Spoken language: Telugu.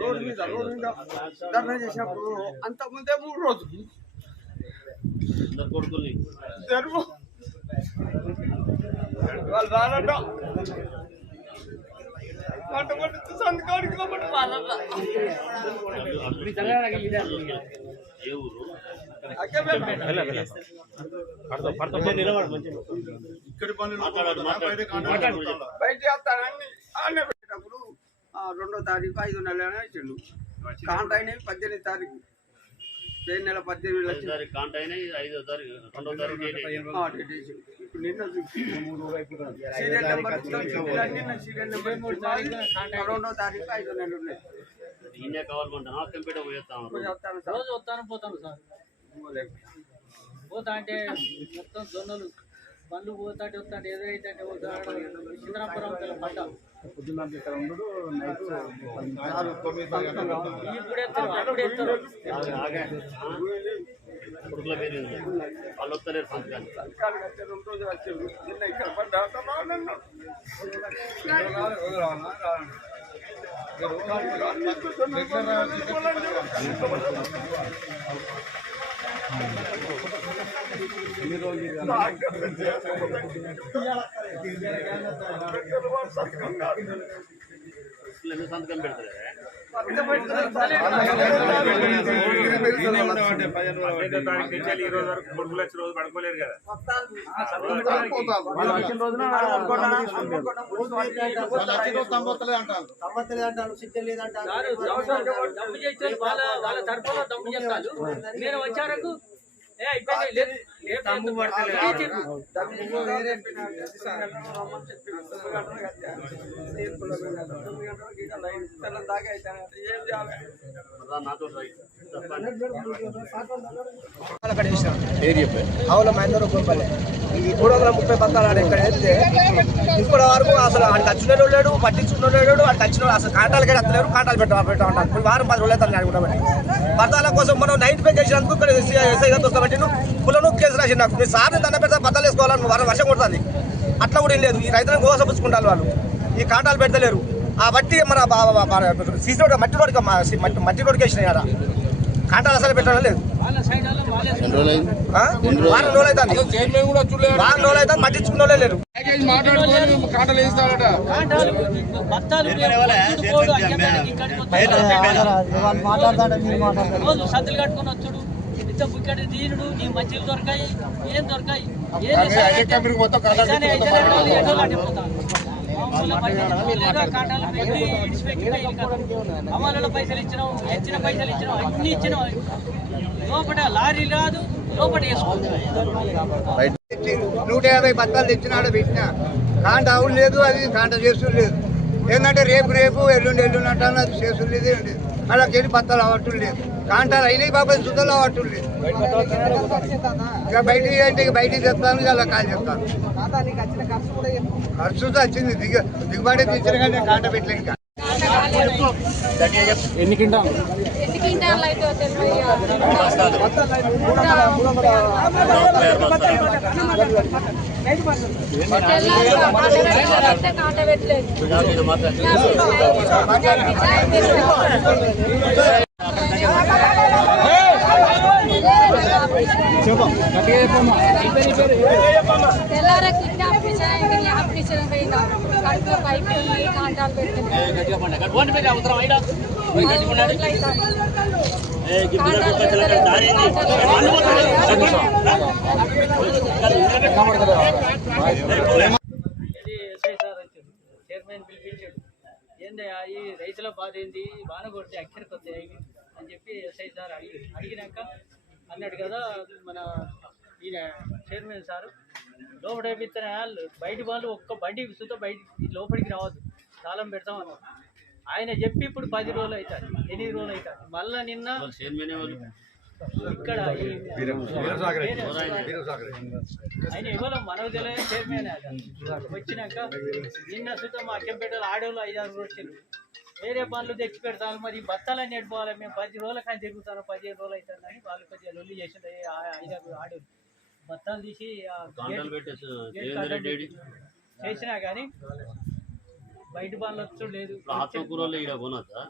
రోడ్డు మీద ధర్నా చేసినప్పుడు అంతకుముందే 3 రోజులు వాళ్ళు రానట సంతకాడికి బయట వస్తానని ఆనే పెట్టినప్పుడు 2వ తారీఖు 5వ నెల ఇచ్చిండు. కాంట అయినవి 18వ తారీఖు నెల 18 లక్షలు నిన్న సీరియల్ నెంబర్ సీరియల్ నెంబర్ 2వ తారీఖు 5వ నెల ఉన్నాయి. పోతా అంటే మొత్తం జొన్నలు బండ్లు పోతాంటే వస్తాంటే ఎదురైతే సిద్ధరాపురం పంట వాళ్ళు వస్తలేరు సంతకం పెడతారు. రోజు పడుకోలేరు కదా నేను వచ్చారకు ఆవుల మహేందర్ గోపల్లె ఇది 330 బత్తాలు ఆడ ఇక్కడ వేస్తే ఇప్పటి వరకు అసలు ఆయన వచ్చిన లేడు పట్టించుకున్న లేడు అంటే వచ్చిన అసలు కాంటాలు కూడా వస్తలేరు. కాంటాలు పెట్టా ఉంటారు. ఇప్పుడు వారం 10 రోజులు అవుతాను అనుకుంటామని బత్తాల కోసం మనం 95 చేసినందుకు ఇక్కడ ఎస్ఐ గారు వస్తాబట్టి పులను కేసు రాసి నాకు మీ సార్ని దండ పెడతా బత్తాలు వేసుకోవాలని వర్షం కొడుతుంది. అట్లా కూడా లేదు. ఈ రైతులను గోసపుచ్చుకుంటారు వాళ్ళు. ఈ కాంటాలు పెడతలేరు. ఆ బట్టి మన సీసీ రోడ్ మట్టి రోడ్కి వేసినాయి కదా కాంటాలు అసలు పెట్టడం లేదు. వారం రోజులు అవుతుంది. పట్టించుకున్న లేరు. సత్తులు కట్టుకుని వచ్చుడు ఇక్కడ దీనుడు నీ మంచిలు దొరకాయి ఏం దొరకాయి అమలు పైసలు ఇచ్చినాం ఇచ్చిన పైసలు ఇచ్చినాం అన్ని ఇచ్చినాం. లోపల లారీ రాదు లోపల 150 బత్తాలు తెచ్చినాడు పెట్టినా కాంట అవును లేదు. అది కాంట చేస్తూ లేదు. ఏంటంటే రేపు ఎల్లుండి అంటాను అది చేస్తూ లేదు. ఏంటి అలాగే బత్తాలు అవ్వటం లేదు. కాంటాలు అయినాయి బాబా శుద్ధలు అవ్వటం లేదు. ఇక బయటికి అంటే బయటికి చెప్తాను అలా కాల్ చెప్తాను. ఖర్చుతో వచ్చింది దిగుబడి తెచ్చిన కానీ కాంట పెట్టలేదు. ఇంకా ఎన్ని క్వింటాలు అయితే కాంట పెట్టలేదు. తెల్లారా కింద అప్లికేషన్ పోయినా కడుపులో పైపు కాంటాలు చైర్మన్ పిలిపించాడు. ఏంది ఈ రైతుల బాధ ఏంది వాన కొడితే అక్కడికి వస్తాయి అని చెప్పి ఎస్ఐ సార్ అడిగినాక అన్నాడు కదా మన ఈయన చైర్మన్ సారు లోపల వేపిస్తున్న బయటి వాళ్ళు ఒక్క బండి విసుతో బయట లోపలికి రావద్దు తాళం పెడతాం అన్నారు. ఆయన చెప్పి ఇప్పుడు 10 రోజులు అవుతారు 8 రోజులు అవుతారు. మళ్ళా నిన్న ఇక్కడ ఆయన ఎవరో మనకు తెలియదు చైర్మన్ వచ్చినాక నిన్న సుతం మా అక్కంపేటలో ఆడోళ్ళు 5-6 వచ్చారు. వేరే పనులు తెచ్చి పెడతాను మరి బత్తాలన్నీ నెట్టుకోవాలి మేము 10 రోజుల కానీ తిరుగుతాను 15 రోజులు అవుతుంది అని వాళ్ళు కొద్దిగా లొల్లి చేసిండు. 5-6 ఆడోళ్ళు బత్తాలు తీసి చేసినా కానీ బయట పనులు వచ్చు లేదు ఆత్మకూరలో ఇక్కడ కొనొద్దా